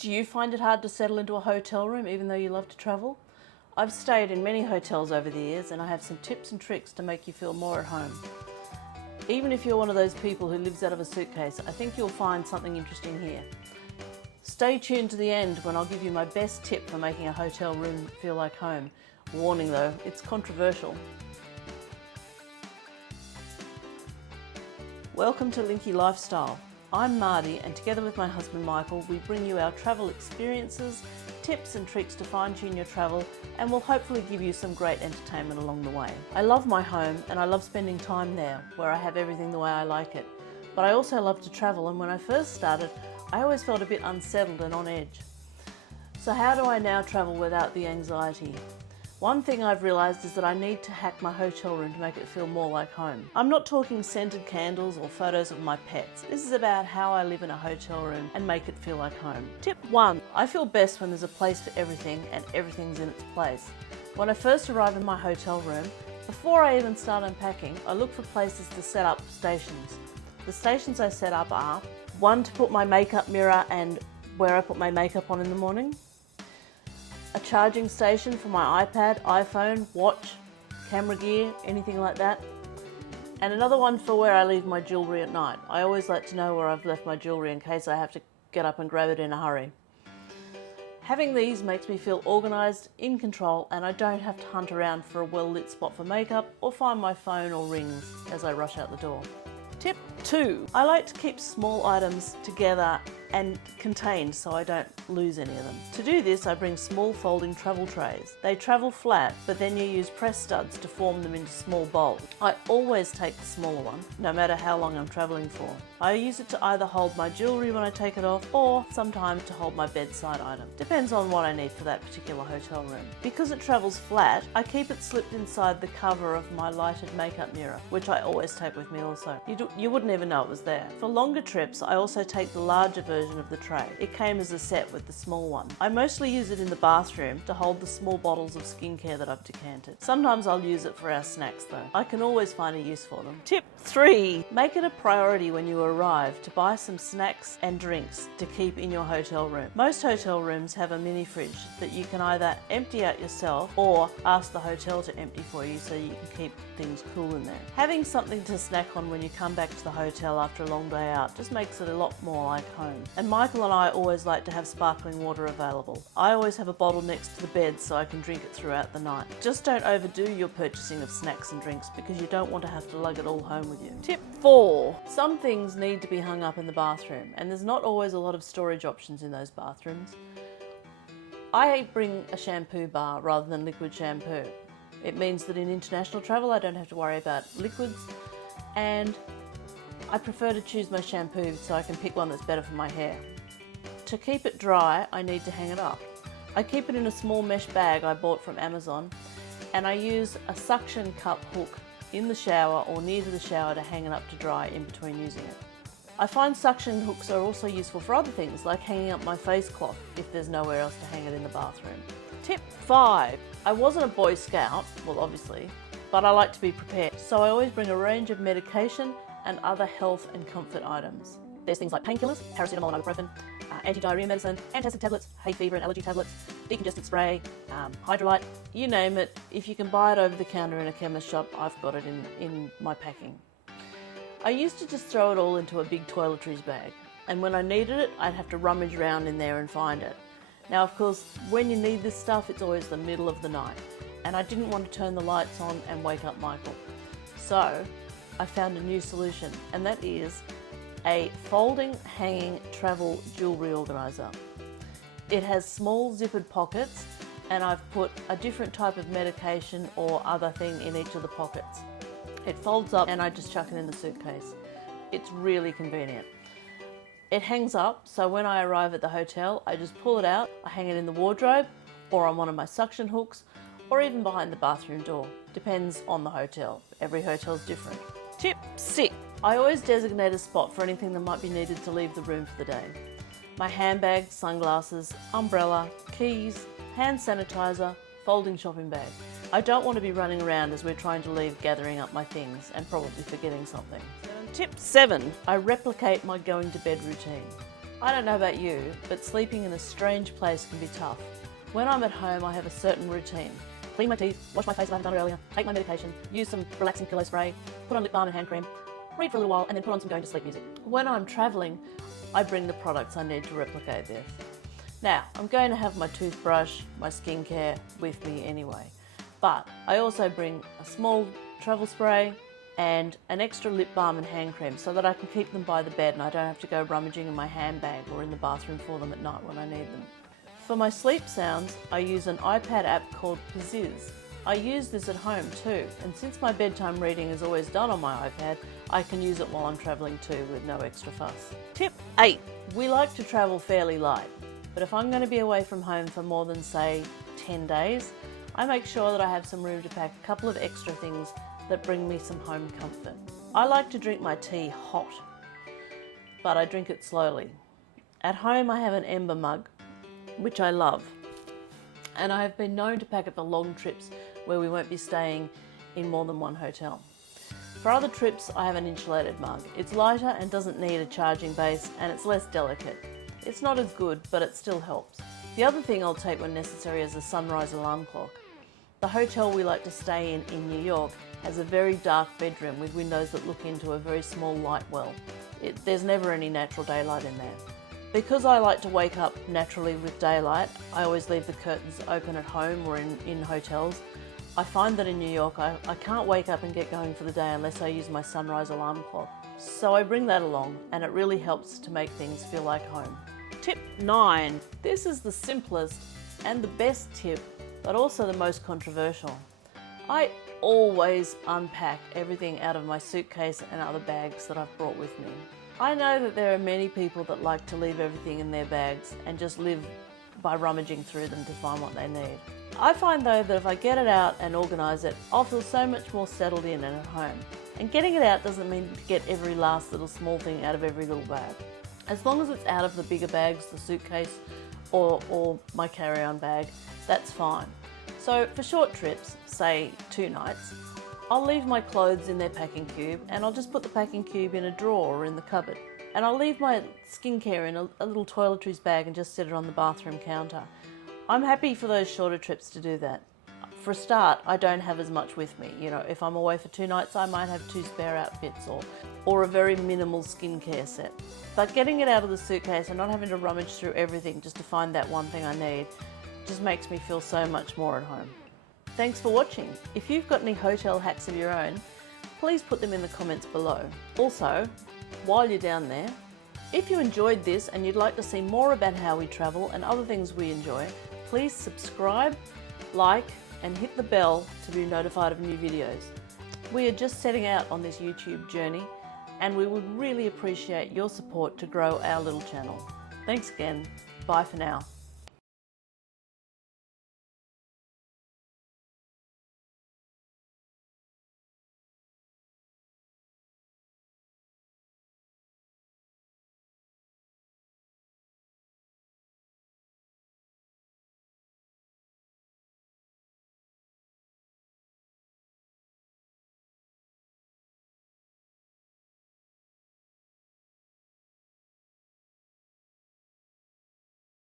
Do you find it hard to settle into a hotel room even though you love to travel? I've stayed in many hotels over the years and I have some tips and tricks to make you feel more at home. Even if you're one of those people who lives out of a suitcase, I think you'll find something interesting here. Stay tuned to the end when I'll give you my best tip for making a hotel room feel like home. Warning though, it's controversial. Welcome to Linke Lifestyle. I'm Mardi, and together with my husband Michael, we bring you our travel experiences, tips and tricks to fine-tune your travel, and we'll hopefully give you some great entertainment along the way. I love my home and I love spending time there, where I have everything the way I like it. But I also love to travel, and when I first started, I always felt a bit unsettled and on edge. So how do I now travel without the anxiety? One thing I've realised is that I need to hack my hotel room to make it feel more like home. I'm not talking scented candles or photos of my pets. This is about how I live in a hotel room and make it feel like home. Tip 1. I feel best when there's a place for everything and everything's in its place. When I first arrive in my hotel room, before I even start unpacking, I look for places to set up stations. The stations I set up are one to put my makeup mirror and where I put my makeup on in the morning, a charging station for my iPad, iPhone, watch, camera gear, anything like that. And another one for where I leave my jewellery at night. I always like to know where I've left my jewellery in case I have to get up and grab it in a hurry. Having these makes me feel organised, in control, and I don't have to hunt around for a well-lit spot for makeup or find my phone or rings as I rush out the door. Tip 2. I like to keep small items together and contained so I don't lose any of them. To do this, I bring small folding travel trays. They travel flat, but then you use press studs to form them into small bowls. I always take the smaller one, no matter how long I'm travelling for. I use it to either hold my jewellery when I take it off, or sometimes to hold my bedside item. Depends on what I need for that particular hotel room. Because it travels flat, I keep it slipped inside the cover of my lighted makeup mirror, which I always take with me also. You wouldn't even know it was there. For longer trips, I also take the larger version of the tray. It came as a set with the small one. I mostly use it in the bathroom to hold the small bottles of skincare that I've decanted. Sometimes I'll use it for our snacks though. I can always find a use for them. Tip 3. Make it a priority when you arrive to buy some snacks and drinks to keep in your hotel room. Most hotel rooms have a mini fridge that you can either empty out yourself or ask the hotel to empty for you so you can keep things cool in there. Having something to snack on when you come back to the hotel after a long day out just makes it a lot more like home. And Michael and I always like to have sparkling water available. I always have a bottle next to the bed so I can drink it throughout the night. Just don't overdo your purchasing of snacks and drinks because you don't want to have to lug it all home with you. Tip 4. Some things need to be hung up in the bathroom, and there's not always a lot of storage options in those bathrooms. I bring a shampoo bar rather than liquid shampoo. It means that in international travel I don't have to worry about liquids, and I prefer to choose my shampoo so I can pick one that's better for my hair. To keep it dry, I need to hang it up. I keep it in a small mesh bag I bought from Amazon, and I use a suction cup hook in the shower or near to the shower to hang it up to dry in between using it. I find suction hooks are also useful for other things, like hanging up my face cloth if there's nowhere else to hang it in the bathroom. Tip 5. I wasn't a Boy Scout, well obviously, but I like to be prepared. So I always bring a range of medication and other health and comfort items. There's things like painkillers, paracetamol and ibuprofen, anti-diarrhea medicine, antacid tablets, hay fever and allergy tablets, decongestant spray, hydrolyte, you name it. If you can buy it over the counter in a chemist shop, I've got it in my packing. I used to just throw it all into a big toiletries bag, and when I needed it, I'd have to rummage around in there and find it. Now of course, when you need this stuff, it's always the middle of the night, and I didn't want to turn the lights on and wake up Michael. So I found a new solution, and that is a folding hanging travel jewellery organiser. It has small zippered pockets, and I've put a different type of medication or other thing in each of the pockets. It folds up and I just chuck it in the suitcase. It's really convenient. It hangs up, so when I arrive at the hotel, I just pull it out, I hang it in the wardrobe or on one of my suction hooks or even behind the bathroom door. Depends on the hotel. Every hotel's different. Tip 6. I always designate a spot for anything that might be needed to leave the room for the day. My handbag, sunglasses, umbrella, keys, hand sanitizer, folding shopping bag. I don't want to be running around as we're trying to leave, gathering up my things and probably forgetting something. Tip 7. I replicate my going to bed routine. I don't know about you, but sleeping in a strange place can be tough. When I'm at home, I have a certain routine. Clean my teeth, wash my face if I haven't done it earlier, take my medication, use some relaxing pillow spray, put on lip balm and hand cream, read for a little while, and then put on some going to sleep music. When I'm travelling, I bring the products I need to replicate this. Now, I'm going to have my toothbrush, my skincare with me anyway, but I also bring a small travel spray and an extra lip balm and hand cream so that I can keep them by the bed and I don't have to go rummaging in my handbag or in the bathroom for them at night when I need them. For my sleep sounds, I use an iPad app called Poziz. I use this at home too, and since my bedtime reading is always done on my iPad, I can use it while I'm travelling too with no extra fuss. Tip 8. We like to travel fairly light, but if I'm going to be away from home for more than say 10 days, I make sure that I have some room to pack a couple of extra things that bring me some home comfort. I like to drink my tea hot, but I drink it slowly. At home I have an ember mug, which I love, and I have been known to pack it for long trips where we won't be staying in more than one hotel. For other trips I have an insulated mug. It's lighter and doesn't need a charging base, and it's less delicate. It's not as good, but it still helps. The other thing I'll take when necessary is a sunrise alarm clock. The hotel we like to stay in New York has a very dark bedroom with windows that look into a very small light well. There's never any natural daylight in there. Because I like to wake up naturally with daylight, I always leave the curtains open at home or in hotels. I find that in New York I can't wake up and get going for the day unless I use my sunrise alarm clock. So I bring that along, and it really helps to make things feel like home. Tip 9. This is the simplest and the best tip, but also the most controversial. I always unpack everything out of my suitcase and other bags that I've brought with me. I know that there are many people that like to leave everything in their bags and just live by rummaging through them to find what they need. I find though that if I get it out and organise it, I'll feel so much more settled in and at home. And getting it out doesn't mean to get every last little small thing out of every little bag. As long as it's out of the bigger bags, the suitcase or my carry-on bag, that's fine. So for short trips, say 2 nights, I'll leave my clothes in their packing cube and I'll just put the packing cube in a drawer or in the cupboard. And I'll leave my skincare in a little toiletries bag and just set it on the bathroom counter. I'm happy for those shorter trips to do that. For a start, I don't have as much with me. You know, if I'm away for 2 nights, I might have 2 spare outfits or a very minimal skincare set. But getting it out of the suitcase and not having to rummage through everything just to find that one thing I need just makes me feel so much more at home. Thanks for watching. If you've got any hotel hacks of your own, please put them in the comments below. Also, while you're down there, if you enjoyed this and you'd like to see more about how we travel and other things we enjoy, please subscribe, like, and hit the bell to be notified of new videos. We are just setting out on this YouTube journey, and we would really appreciate your support to grow our little channel. Thanks again. Bye for now.